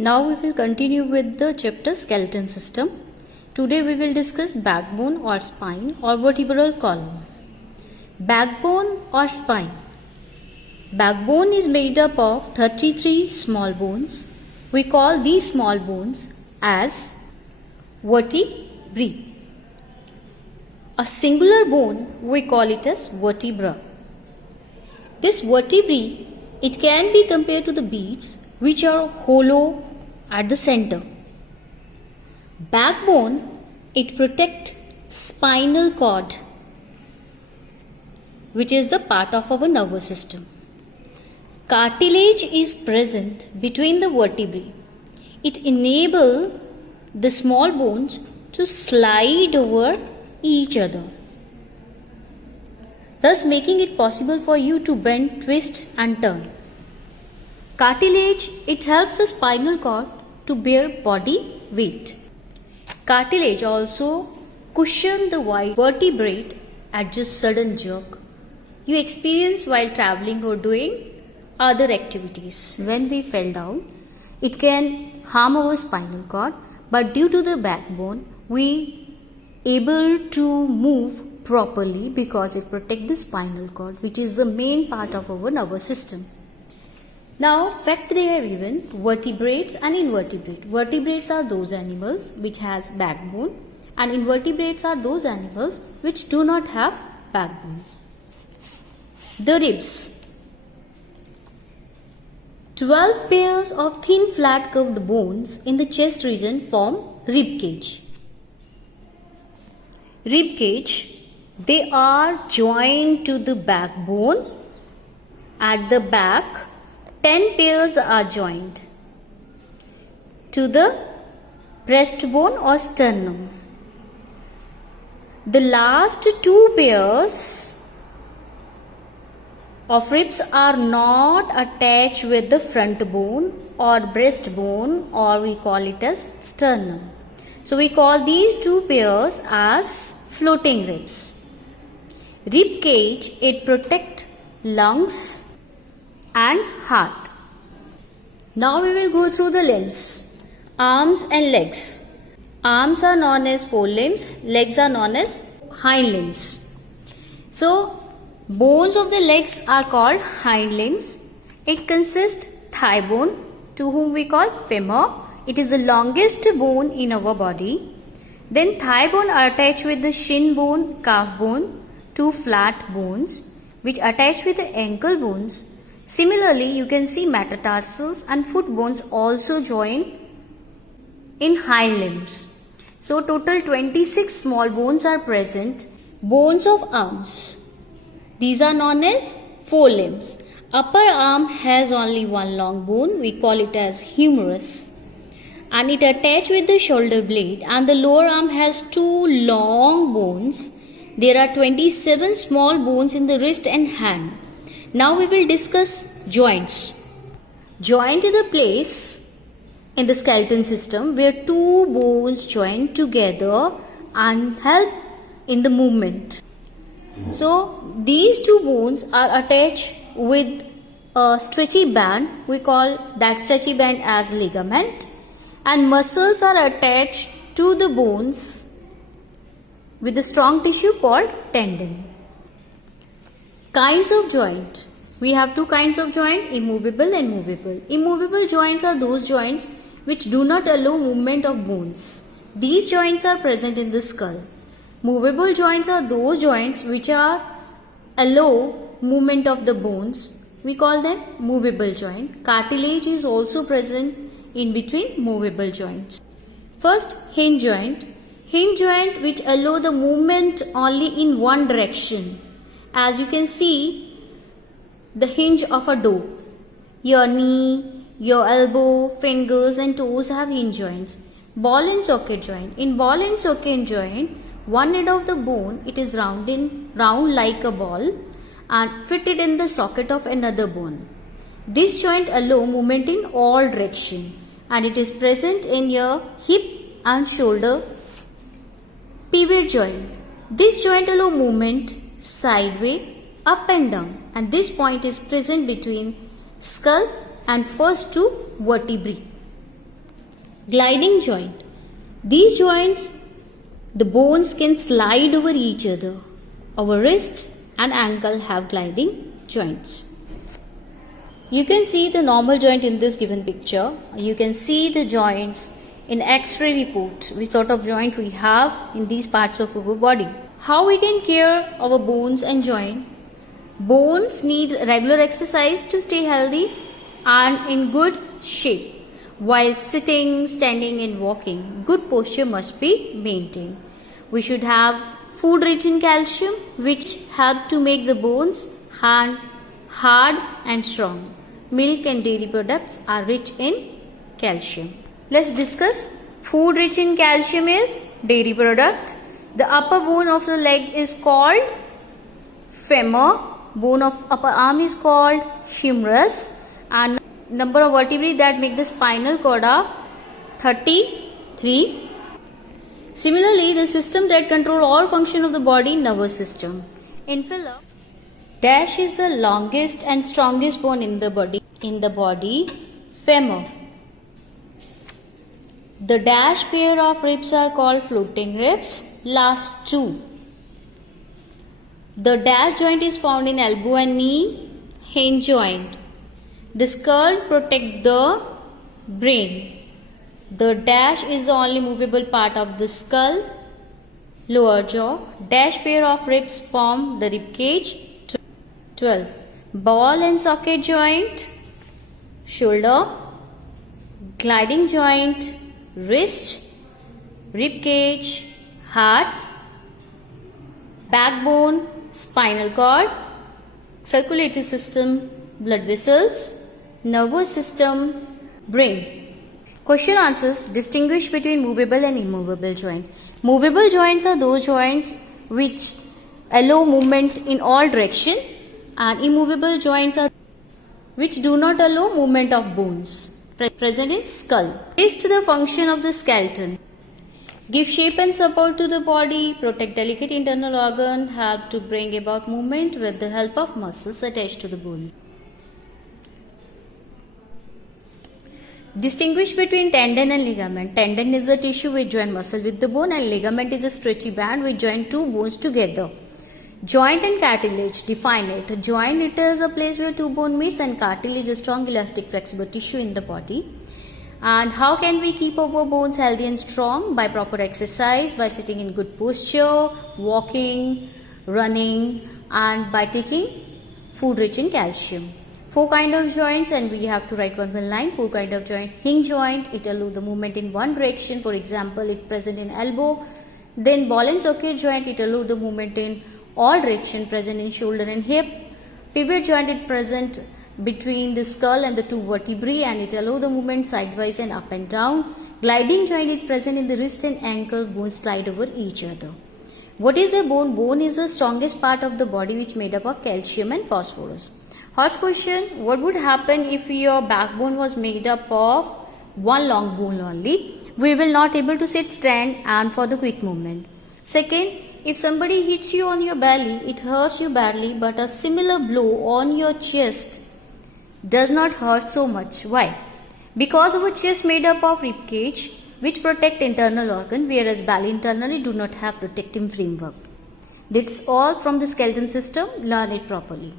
Now we will continue with the chapter skeleton system. Today we will discuss backbone or spine or vertebral column. Backbone or spine. Backbone is made up of 33 small bones. We call these small bones as vertebrae. A singular bone, we call it as vertebra. This vertebrae, it can be compared to the beads which are hollow at the center. Backbone, it protects spinal cord, which is the part of our nervous system. Cartilage is present between the vertebrae. It enables the small bones to slide over each other, thus making it possible for you to bend, twist and turn. Cartilage, it helps the spinal cord to bear body weight. Cartilage also cushions the vertebrae at just sudden jerk you experience while traveling or doing other activities. When we fell down, it can harm our spinal cord, but due to the backbone, we able to move properly because it protects the spinal cord, which is the main part of our nervous system. Now, fact they have given vertebrates and invertebrate. Vertebrates are those animals which has backbone, and invertebrates are those animals which do not have backbones. The ribs. 12 pairs of thin flat curved bones in the chest region form rib cage. Rib cage, they are joined to the backbone. At the back, 10 pairs are joined to the breastbone or sternum. The last 2 pairs of ribs are not attached with the front bone or breastbone, or we call it as sternum. So we call these 2 pairs as floating ribs. Rib cage, it protects lungs and heart. Now we will go through the limbs. Arms and legs. Arms are known as forelimbs, legs are known as hind limbs. So bones of the legs are called hind limbs. It consists thigh bone, to whom we call femur. It is the longest bone in our body. Then thigh bone are attached with the shin bone, calf bone, 2 flat bones which attach with the ankle bones. Similarly, you can see metatarsals and foot bones also join in hind limbs. So total 26 small bones are present. Bones of arms. These are known as forelimbs. Upper arm has only one long bone. We call it as humerus. And it attached with the shoulder blade, and the lower arm has 2 long bones. There are 27 small bones in the wrist and hand. Now we will discuss joints. Joint is the place in the skeleton system where 2 bones join together and help in the movement. So these 2 bones are attached with a stretchy band. We call that stretchy band as ligament. And muscles are attached to the bones with a strong tissue called tendon. Kinds of joint. We have 2 kinds of joint, immovable and movable. Immovable joints are those joints which do not allow movement of bones. These joints are present in the skull. Movable joints are those joints which are allow movement of the bones. We call them movable joint. Cartilage is also present in between movable joints. First, hinge joint. Hinge joint which allow the movement only in one direction. As you can see, the hinge of a door. Your knee, your elbow, fingers and toes have hinge joints. Ball and socket joint. In ball and socket joint, one end of the bone, it is round like a ball and fitted in the socket of another bone. This joint allow movement in all direction, and it is present in your hip and shoulder. Pivot joint. This joint allow movement sideways, up and down, and this point is present between skull and first 2 vertebrae. Gliding joint. These joints, the bones can slide over each other. Our wrist and ankle have gliding joints. You can see the normal joint in this given picture. You can see the joints in X-ray report, which sort of joint we have in these parts of our body. How we can care our bones and joint? Bones need regular exercise to stay healthy and in good shape. While sitting, standing and walking, good posture must be maintained. We should have food rich in calcium, which help to make the bones hard and strong. Milk and dairy products are rich in calcium. Let's discuss. Food rich in calcium is dairy product. The upper bone of the leg is called femur. Bone of upper arm is called humerus. And number of vertebrae that make the spinal cord are 33. Similarly, the system that control all function of the body, nervous system. Inferior. Dash is the longest and strongest bone in the body, femur. The dash pair of ribs are called floating ribs, last two. The dash joint is found in elbow and knee, hinge joint. The skull protects the brain. The dash is the only movable part of the skull, lower jaw. Dash pair of ribs form the rib cage. 12. Ball and socket joint, shoulder, gliding joint, wrist, rib cage, heart, backbone, spinal cord, circulatory system, blood vessels, nervous system, brain. Question answers. Distinguish between movable and immovable joint. Movable joints are those joints which allow movement in all direction, and immovable joints are which do not allow movement of bones present in skull. Test the function of the skeleton. Give shape and support to the body, protect delicate internal organ, help to bring about movement with the help of muscles attached to the bone. Distinguish between tendon and ligament. Tendon is the tissue which joins muscle with the bone, and ligament is a stretchy band which joins two bones together. Joint and cartilage. Define it. Joint, it is a place where two bones meet, and cartilage is strong, elastic, flexible tissue in the body. And how can we keep our bones healthy and strong? By proper exercise, by sitting in good posture, walking, running, and by taking food rich in calcium. 4 kinds of joints, and we have to write one line. 4 kinds of joint. Hinge joint, it allows the movement in one direction. For example, it present in elbow. Then ball and socket joint, it allows the movement in all direction, present in shoulder and hip. Pivot joint, it present between the skull and the two vertebrae, and it allows the movement sidewise and up and down. Gliding joint, it present in the wrist and ankle. Bones slide over each other. What is a bone? Bone is the strongest part of the body which made up of calcium and phosphorus. First question, what would happen if your backbone was made up of one long bone only? We will not able to sit, stand and for the quick movement. Second, if somebody hits you on your belly, it hurts you badly, but a similar blow on your chest does not hurt so much. Why? Because our chest made up of rib cage which protect internal organ, whereas belly internally do not have protective framework. That's all from the skeleton system. Learn it properly.